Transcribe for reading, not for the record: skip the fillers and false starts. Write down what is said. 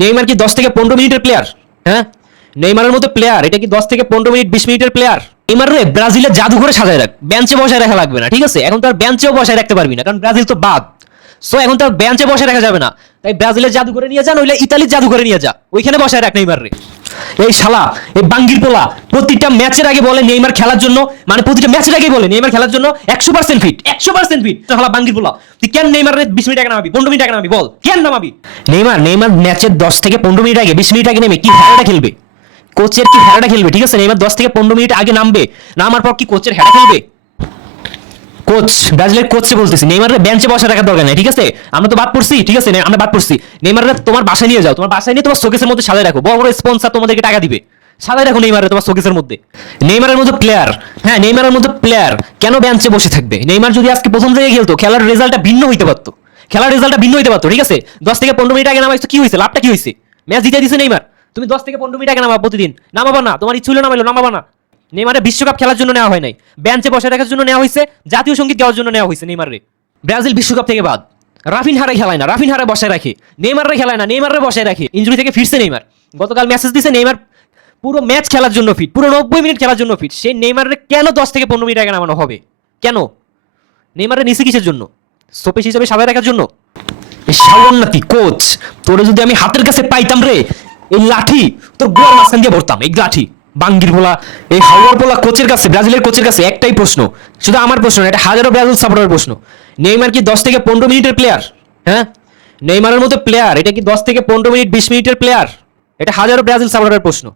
Neymar কি 10 থেকে 15 মিনিটের প্লেয়ার? হ্যাঁ, নেইমারের মতো প্লেয়ার এটা কি 10 থেকে 15 মিনিট 20 মিনিটের প্লেয়ার? নেইমার রে ব্রাজিলের জাদুঘরে সাজায় রাখ, বেঞ্চে বসায় রাখা লাগবে না, ঠিক আছে? এখন তো আর বেঞ্চেও বসায় রাখতে পারবি না, কারণ ব্রাজিল তো বাদ। সো এখন তো আর বেঞ্চে বসায় রাখা যাবে না, তাই ব্রাজিলের জাদুঘরে নিয়ে যা, নইলে ইতালির জাদুঘরে নিয়ে যা, ওইখানে বসায় রাখ নেইমার রে। এই শালা, এই বাঙ্গির পোলা প্রতিটা ম্যাচের আগে বলে নেইমার খেলার জন্য, মানে প্রতিটা ম্যাচের আগে বলে নেইমার খেলার জন্য 100% ফিট, 100% ফিট। শালা বাঙ্গির পোলা, তুই কেন নেইমার 20 মিনিট আগে নামাবি, 15 মিনিট আগে নামাবি, বল কেন নামাবি? নেইমার ম্যাচের 10 থেকে 15 মিনিট আগে, 20 মিনিট আগে নেমে কি হেডাটা খেলবে? কোচের কি হেডাটা খেলবে? ঠিক আছে, নেইমার 10 থেকে 15 মিনিট আগে নামবে, নামার পর কি কোচের হেডা খেলবে? কোচ, ব্রাজিলের কোচে বলতেছি, নেইমারের বেঞ্চে বসে রাখার দরকার নেই, ঠিক আছে? আমরা তো বাদ পড়ছি, ঠিক আছে? আমরা বাদ পড়ছি। নেইমারের তোমার বাসায় নিয়ে যাও, তোমার বাসায় নিয়ে তোমার শোকেসের মধ্যে সাজায় রাখো, বড় বড় স্পন্সর তোমাদেরকে টাকা দিবে, সাজায় রাখো নেইমারের তোমার শোকেসের মধ্যে। নেইমারের মতো প্লেয়ার, হ্যাঁ নেইমারের মতো প্লেয়ার কেন বেঞ্চে বসে থাকবে? নেইমার যদি আজকে প্রথম থেকে খেলতো, খেলার রেজাল্টটা ভিন্ন হইতে পারতো, খেলার রেজাল্টটা ভিন্ন হইতে পারতো, ঠিক আছে? 10 থেকে 15 মিনিট আগে নামাইছো, কি হয়েছে? লাভটা কি হয়েছে? ম্যাচ জিতে দিছে নেইমার, তুমি 10 থেকে 15 মিনিট আগে নামাবা প্রতিদিন, নামাবা না, তোমার ইচ্ছা হলে নামাইলো, নামাবা না। নেইমারে বিশ্বকাপ খেলার জন্য নেওয়া হয় নাই, বেঞ্চে বসে রাখার জন্য নেওয়া হয়েছে, জাতীয় সঙ্গীত গাওয়ার জন্য নেওয়া হয়েছে নেইমারে। ব্রাজিল বিশ্বকাপ থেকে বাদ, রাফিনহারে খেলায় না, রাফিনহারে বসায় রাখে, নেইমারে খেলায় না, নেইমারে বসায় রাখে। ইনজুরি থেকে ফিরছে নেইমার, গতকাল মেসেজ দিছে নেইমার পুরো ম্যাচ খেলার জন্য ফিট, পুরো 90 মিনিট খেলার জন্য ফিট। সেই নেইমারে কেন 10 থেকে 15 মিনিট আগে নামানো হবে? কেন? নেইমারে নিচে কিসের জন্য? সোপেশ হিসেবে সাজায় রাখার জন্য? এই শাওন নাকি কোচ, তোরে যদি আমি হাতের কাছে পাইতাম রে, এই লাঠি তোর গোয়ার মাঝখান দিয়ে ভরতাম, এই লাঠি। বাঙ্গির পোলা, এই হাওয়ার পোলা কোচের কাছে, ব্রাজিলের কোচের কাছে একটাই প্রশ্ন, শুধু আমার প্রশ্ন না, এটা হাজারো ব্রাজিল সাপোর্টারের প্রশ্ন। নেইমার কি 10 থেকে 15 মিনিটের প্লেয়ার? হ্যাঁ, নেইমারের মতো প্লেয়ার এটা কি 10 থেকে 15 মিনিট 20 মিনিটের প্লেয়ার? এটা হাজারো ব্রাজিল সাপোর্টারের প্রশ্ন।